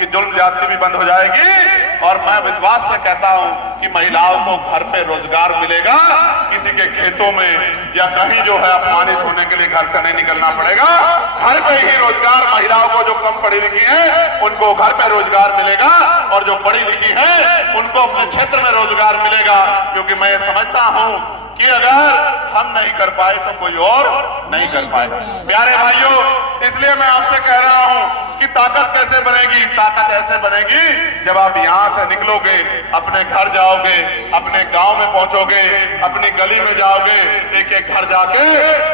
कि जुल्म ज्यादती भी बंद हो जाएगी। और मैं विश्वास से कहता हूं कि महिलाओं को घर पे रोजगार मिलेगा, किसी के खेतों में या कहीं जो है अपमानित होने के लिए घर से नहीं निकलना पड़ेगा। घर पे ही रोजगार, महिलाओं को जो कम पढ़ी लिखी है उनको घर पे रोजगार मिलेगा, और जो पढ़ी लिखी है उनको अपने क्षेत्र में रोजगार मिलेगा। क्योंकि मैं समझता हूं कि अगर हम नहीं कर पाए तो कोई और नहीं कर पाएगा। प्यारे भाइयों, इसलिए मैं आपसे कह रहा हूं कि ताकत कैसे बनेगी? ताकत ऐसे बनेगी जब आप यहां से निकलोगे, अपने घर जाओगे, अपने गांव में पहुंचोगे, अपनी गली में जाओगे, एक एक घर जाके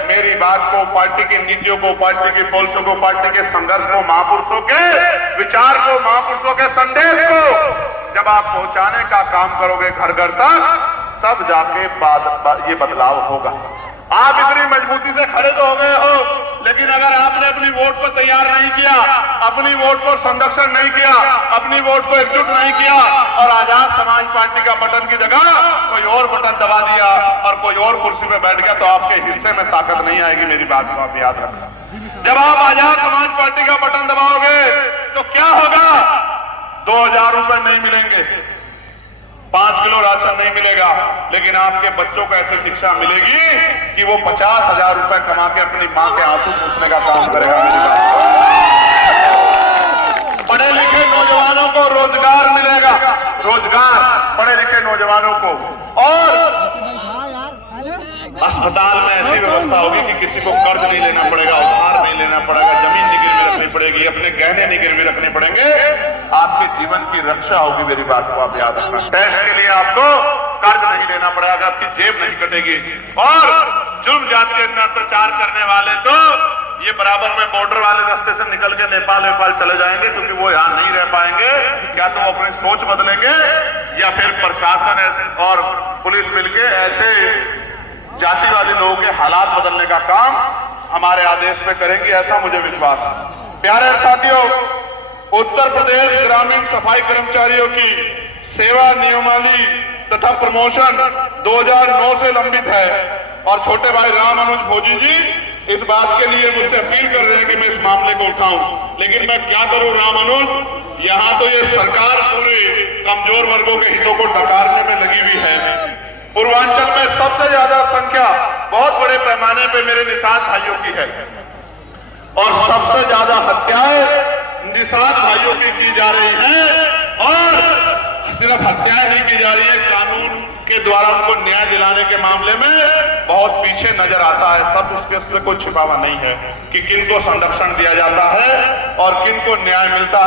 मेरी बात को, पार्टी की नीतियों को, पार्टी की पॉलिसियों को, पार्टी के संघर्ष को, महापुरुषों के विचार को, महापुरुषों के संदेश को जब आप पहुंचाने का काम करोगे घर घर तक, तब जाके ये बदलाव होगा। आप इतनी मजबूती से खड़े तो हो गए हो, लेकिन अगर आपने अपनी वोट पर तैयार नहीं किया, अपनी वोट पर संरक्षण नहीं किया, अपनी वोट को एकजुट नहीं किया और आजाद समाज पार्टी का बटन की जगह कोई और बटन दबा दिया और कोई और कुर्सी पे बैठ गया, तो आपके हिस्से में ताकत नहीं आएगी। मेरी बात को आप याद रखना। जब आप आजाद समाज पार्टी का बटन दबाओगे तो क्या होगा? 2000 रुपए नहीं मिलेंगे, 5 किलो राशन नहीं मिलेगा, लेकिन आपके बच्चों को ऐसी शिक्षा मिलेगी कि वो 50,000 रुपए कमा के अपनी मां के आंसू पोंछने का काम करेगा। पढ़े लिखे नौजवानों को रोजगार मिलेगा, रोजगार पढ़े लिखे नौजवानों को। और अस्पताल में ऐसी व्यवस्था होगी कि किसी को कर्ज नहीं लेना पड़ेगा, उधार नहीं लेना पड़ेगा, जमीन नहीं गिरवी रखनी पड़ेगी, अपने गहने नहीं गिरवी रखने पड़ेंगे, आपके जीवन की रक्षा होगी। मेरी बात को आप याद रखना। टेस्ट के लिए आपको कर्ज नहीं लेना पड़ेगा, आपकी जेब नहीं कटेगी। और जुल्म जात के अत्याचार करने वाले तो ये बराबर में बॉर्डर वाले रास्ते से निकल के नेपाल चले जाएंगे, क्योंकि वो यहां नहीं रह पाएंगे। क्या तो अपनी सोच बदलेंगे या फिर प्रशासन और पुलिस मिलके ऐसे जातिवादी लोगों के हालात बदलने का काम हमारे आदेश में करेंगे, ऐसा मुझे विश्वास है। प्यारे साथियों, उत्तर प्रदेश ग्रामीण सफाई कर्मचारियों की सेवा नियमावली तथा प्रमोशन 2009 से लंबित है और छोटे भाई राम अनुज भोजी जी इस बात के लिए मुझसे अपील कर रहे हैं कि मैं इस मामले को उठाऊं। लेकिन मैं क्या करूं राम अनुज, यहां तो ये सरकार पूरे कमजोर वर्गों के हितों को डकारने में लगी हुई है। पूर्वांचल में सबसे ज्यादा संख्या बहुत बड़े पैमाने पे मेरे निषाद भाइयों की है और सबसे ज्यादा हत्याएं निषाद भाइयों की जा रही हैं। और सिर्फ हत्याएं नहीं की जा रही है, कानून के द्वारा उनको न्याय दिलाने के मामले में बहुत पीछे नजर आता है। सब उसके कोई छिपावा नहीं है कि किन को संरक्षण दिया जाता है और किन को न्याय मिलता है।